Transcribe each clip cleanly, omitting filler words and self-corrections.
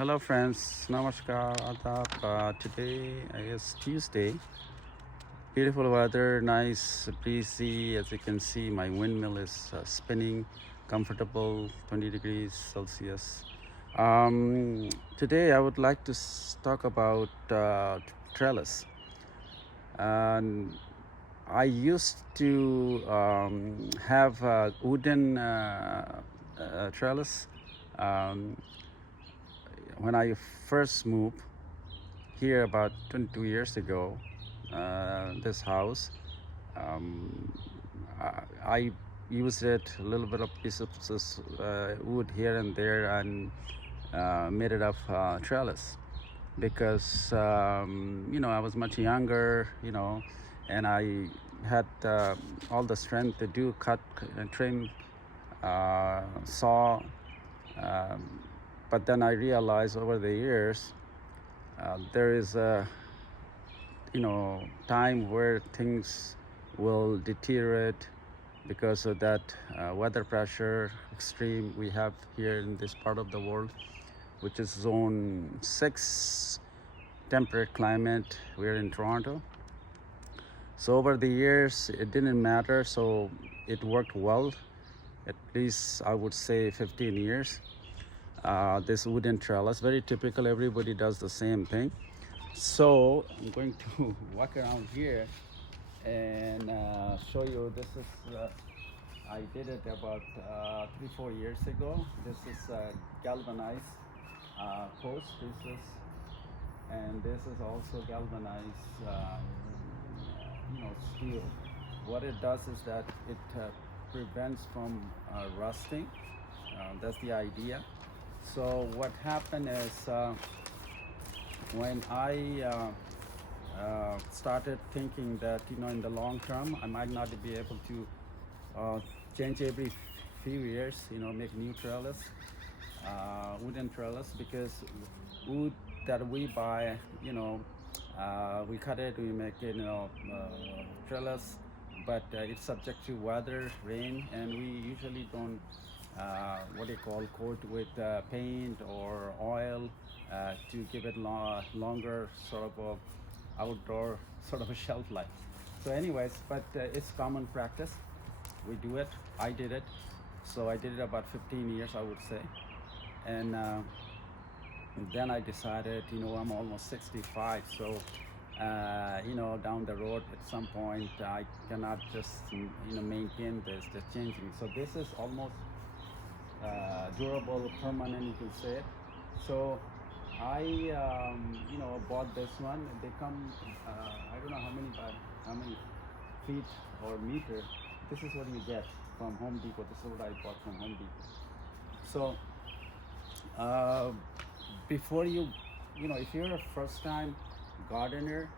Hello friends, namaskar, adab. Today is Tuesday. Beautiful weather, nice, breezy. As you can see, my windmill is spinning, comfortable, 20 degrees Celsius. Today I would like to talk about trellis. And I used to have a wooden trellis. Um, when I first moved here about 22 years ago, this house, um, I used it a little bit of piece of wood here and there and made it of trellis because I was much younger, and I had all the strength to do cut and trim, saw. Um, but then I realized over the years there is a time where things will deteriorate because of that weather pressure extreme we have here in this part of the world, which is zone 6 temperate climate. We're in Toronto. So over the years it didn't matter, so it worked well, at least I would say 15 years. This wooden trellis, very typical, everybody does the same thing. So I'm going to walk around here and show you. This is I did it about 3-4 years ago. This is galvanized post pieces, and this is also galvanized steel. What it does is that it prevents from rusting. That's the idea. So what happened is when I started thinking that in the long term I might not be able to change every few years, make new trellis, wooden trellis, because wood that we buy, we cut it, we make it, trellis, but it's subject to weather, rain, and we usually don't coat with paint or oil to give it longer sort of a outdoor sort of a shelf life. So anyways, but it's common practice. We do it. I did it. So I did it about 15 years, I would say. And then I decided, I'm almost 65, so down the road at some point I cannot just maintain this, the changing. So this is almost durable, permanent, you can say it. So I bought this one. They come, I don't know how many feet or meter. This is what you get from Home Depot. This is what I bought from Home Depot. So before if you're a first time gardener,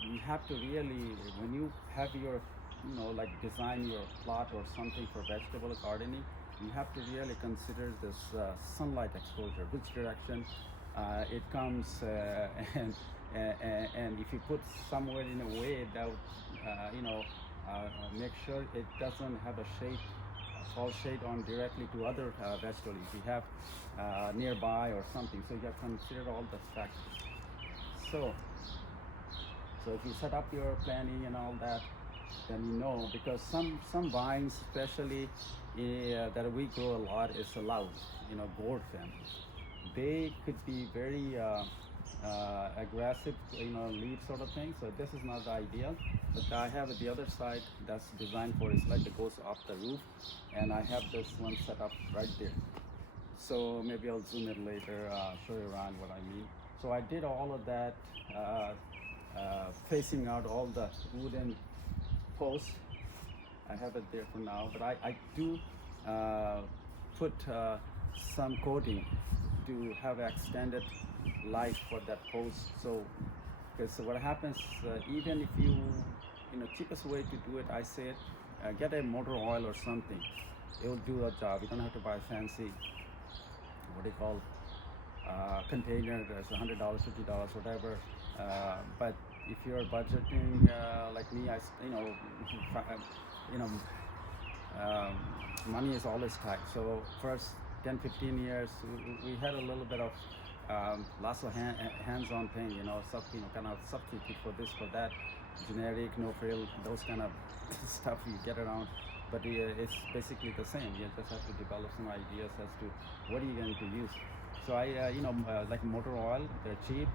you have to really, when you have your design your plot or something for vegetable gardening, you have to really consider this sunlight exposure, which direction it comes, and if you put somewhere in a way that make sure it doesn't have a shade, fall shade on directly to other vegetables if you have nearby or something. So you have to consider all the factors. So if you set up your planning and all that, then because some vines, especially that we grow a lot, is allowed, gourd family. They could be very aggressive, leaf sort of thing. So this is not the ideal. But I have the other side that's designed for, it's like it goes off the roof, and I have this one set up right there. So maybe I'll zoom it later, show you around what I mean. So I did all of that, facing out all the wooden posts. I have it there for now, but I do put some coating to have extended life for that post. So because what happens, even if cheapest way to do it, I say get a motor oil or something. It will do a job. You don't have to buy fancy, container. There's $100, $50, whatever. But if you're budgeting like me, money is always tight. So first 10, 15 years, we had a little bit of lots of hands-on thing, kind of substitute for this, for that, generic, no frill, those kind of stuff you get around. But it's basically the same. You just have to develop some ideas as to what are you going to use. So like motor oil, they're cheap.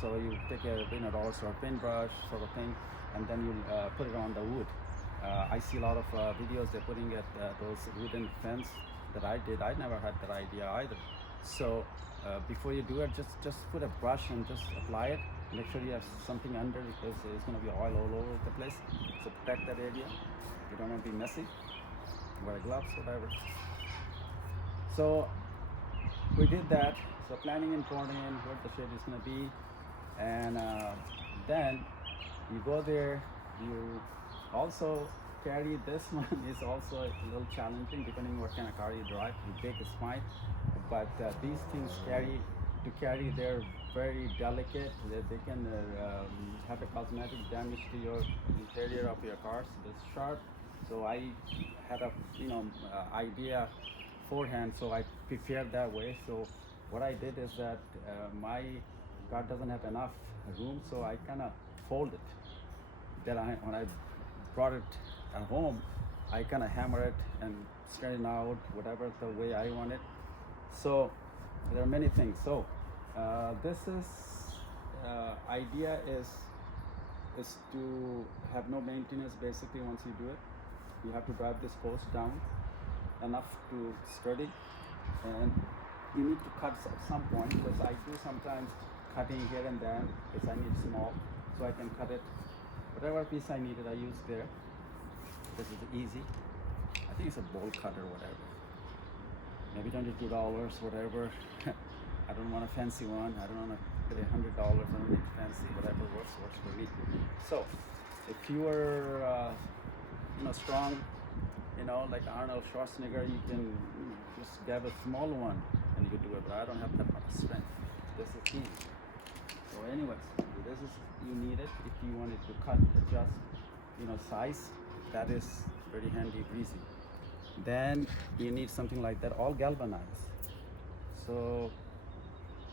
So you take a $1 or a paintbrush sort of thing, and then you put it on the wood. I see a lot of videos they're putting at those wooden fence that I did. I never had that idea either. So before you do it, just put a brush and just apply it. Make sure you have something under, because there's going to be oil all over the place. So protect that area. You don't want to be messy. Wear gloves, whatever. So we did that. So planning and plotting what the shape is going to be, and then you go there. You also carry this one is also a little challenging depending what kind of car you drive. You big is fine, but these things carry they're very delicate. They can have a cosmetic damage to your interior of your car. So it's sharp. So I had a idea beforehand, so I prepared that way. So what I did is that my car doesn't have enough room, so I kind of fold it. Then when I brought it at home, I kind of hammer it and straighten out whatever the way I want it. So there are many things. So this is idea is to have no maintenance. Basically, once you do it, you have to drive this post down enough to sturdy, and you need to cut at some point, because I do sometimes cutting here and there because I need small, so I can cut it. Whatever piece I needed, I use there. This is easy. I think it's a bolt cutter, whatever. Maybe $22, whatever. I don't want a fancy one. I don't want to pay $100. I don't need fancy. Whatever works for me. So, if you are, strong, like Arnold Schwarzenegger, you can just grab a small one and you can do it. But I don't have that much strength. This is key. So, anyways, this is you need it if you wanted to cut, adjust, size. That is very handy, breezy. Then you need something like that, all galvanized, so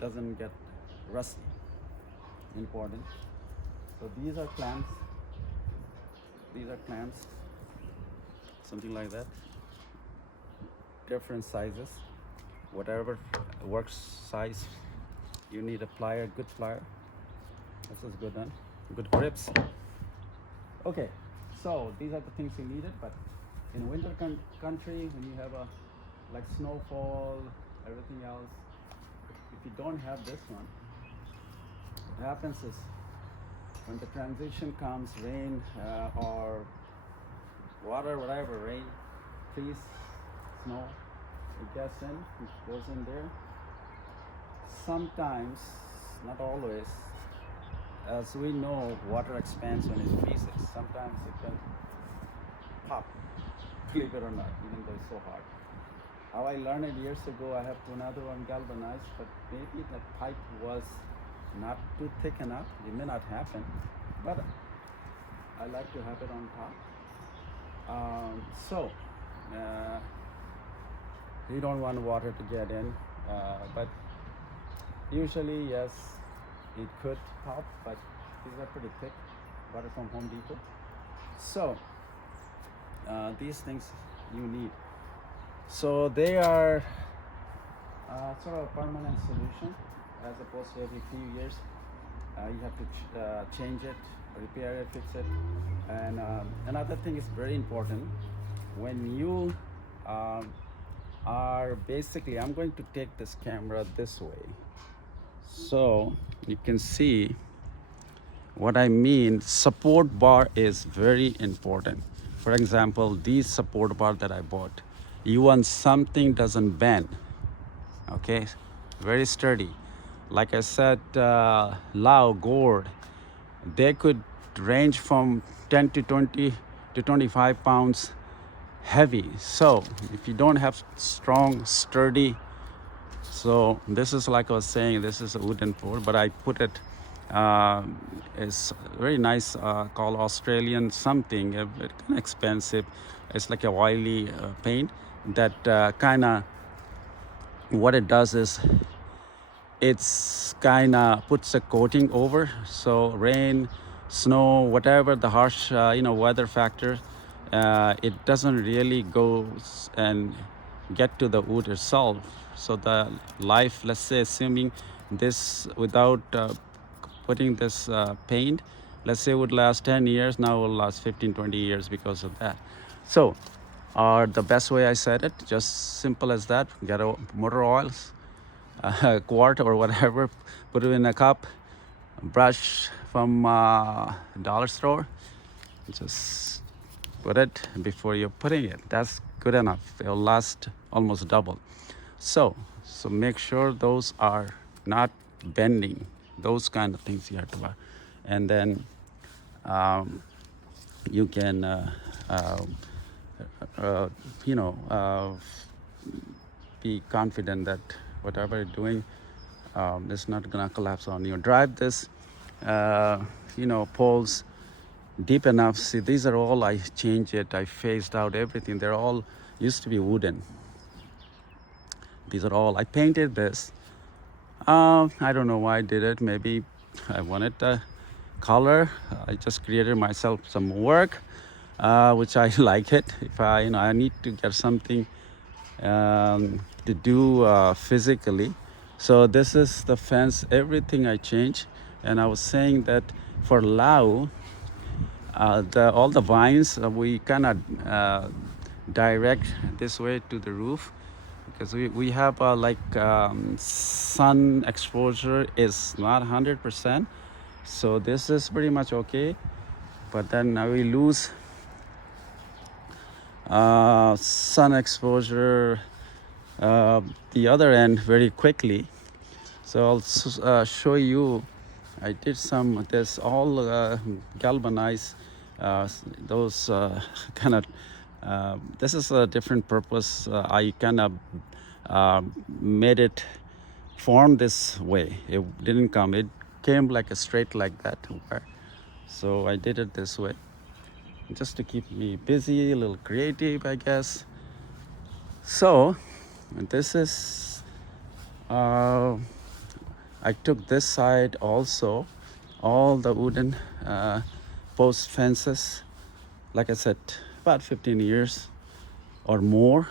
doesn't get rusty. Important. So these are clamps. Something like that. Different sizes, whatever works size. You need a plier, good plier. This is good one. Good grips. Okay, so these are the things you needed, but in winter country, when you have like snowfall, everything else, if you don't have this one, what happens is when the transition comes, rain or water, whatever, rain, freeze, snow, it gets in, it goes in there. Sometimes, not always, as we know, water expands when it freezes. Sometimes it can pop, believe it or not, even though it's so hard. How I learned it years ago, I have another one galvanized, but maybe the pipe was not too thick enough. It may not happen, but I like to have it on top. You don't want water to get in, but usually, yes, it could pop, but these are pretty thick. Got it from Home Depot. So these things you need. So they are sort of a permanent solution, as opposed to every few years you have to change it, repair it, fix it. And another thing is very important. When you are basically, I'm going to take this camera this way, so you can see what I mean. Support bar is very important. For example, these support bar that I bought, you want something doesn't bend, okay, very sturdy. Like I said, Lao, gourd, they could range from 10 to 20 to 25 pounds heavy. So if you don't have strong, sturdy, so this is, like I was saying, this is a wooden floor, but I put it, it's very nice, called Australian something, a bit expensive. It's like a oily paint that kind of what it does is it's kind of puts a coating over, so rain, snow, whatever the harsh weather factor, it doesn't really go and get to the wood itself. So the life, let's say, assuming this without putting this paint, let's say would last 10 years, now will last 15-20 years because of that. So the best way I said it, just simple as that. Get a motor oils, a quart or whatever, put it in a cup, brush from dollar store, just put it before you're putting it. That's good enough. It'll last almost double. So make sure those are not bending. Those kind of things you have to buy. And then you can be confident that whatever you're doing is not gonna collapse on you. Drive this poles deep enough. See, these are all, I changed it, I phased out everything. They're all used to be wooden. These are all, I painted this. I don't know why I did it. Maybe I wanted the color. I just created myself some work, which I like it. If I need to get something to do physically. So this is the fence, everything I changed. And I was saying that for Lao, all the vines, we kind of direct this way to the roof, because we have sun exposure is not 100%. So this is pretty much okay. But then now we lose sun exposure the other end very quickly. So I'll show you. I did some this all galvanized those kind of this is a different purpose. I kind of made it form this way. It didn't come, it came like a straight like that. So I did it this way just to keep me busy, a little creative, I guess. So this is I took this side also, all the wooden post fences, like I said, about 15 years or more,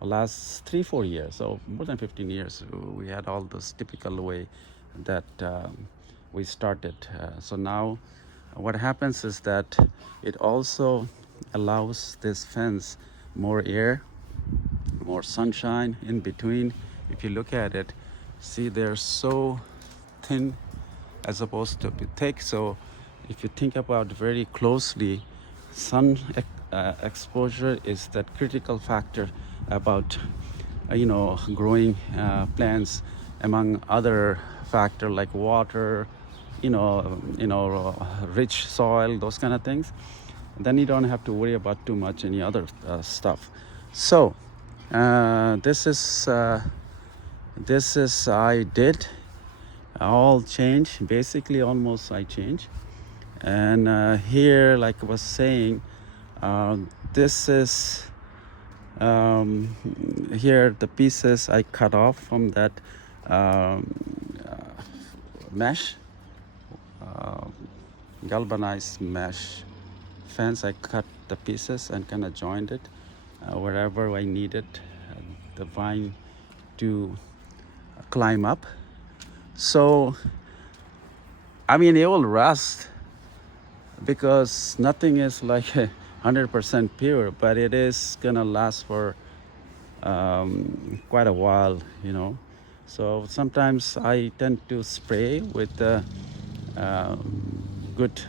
last 3-4 years, so more than 15 years. We had all this typical way that we started. So now what happens is that it also allows this fence more air, more sunshine in between. If you look at it, see, they're so thin as opposed to be thick. So if you think about very closely, sun exposure is that critical factor about growing plants, among other factor like water, rich soil, those kind of things. Then you don't have to worry about too much any other stuff. So this is I did all change, basically almost I changed. And here, like I was saying, this is here the pieces I cut off from that mesh, galvanized mesh fence. I cut the pieces and kind of joined it wherever I needed the vine to climb up. So I mean, it will rust because nothing is like 100% pure, but it is gonna last for quite a while, So sometimes I tend to spray with good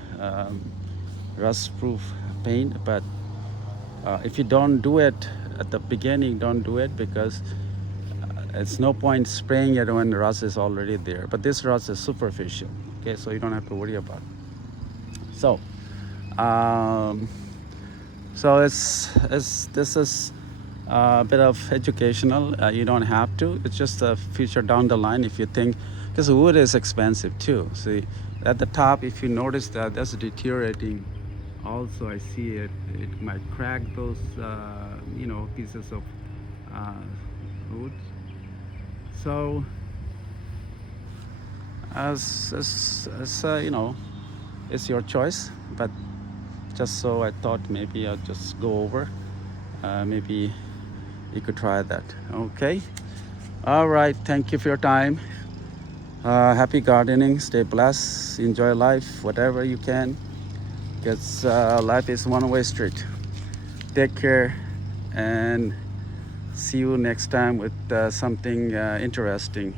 rust-proof paint, but if you don't do it at the beginning, don't do it, because it's no point spraying it when the rust is already there. But this rust is superficial, okay, so you don't have to worry about it. So so this is a bit of educational. You don't have to. It's just a feature down the line if you think, because wood is expensive too. See, at the top, if you notice that that's deteriorating also, I see it might crack those pieces of wood. So you know, it's your choice, but just so I thought maybe I'll just go over. Maybe you could try that. Okay. All right. Thank you for your time. Happy gardening. Stay blessed. Enjoy life, whatever you can, because life is one-way street. Take care, and see you next time with something interesting.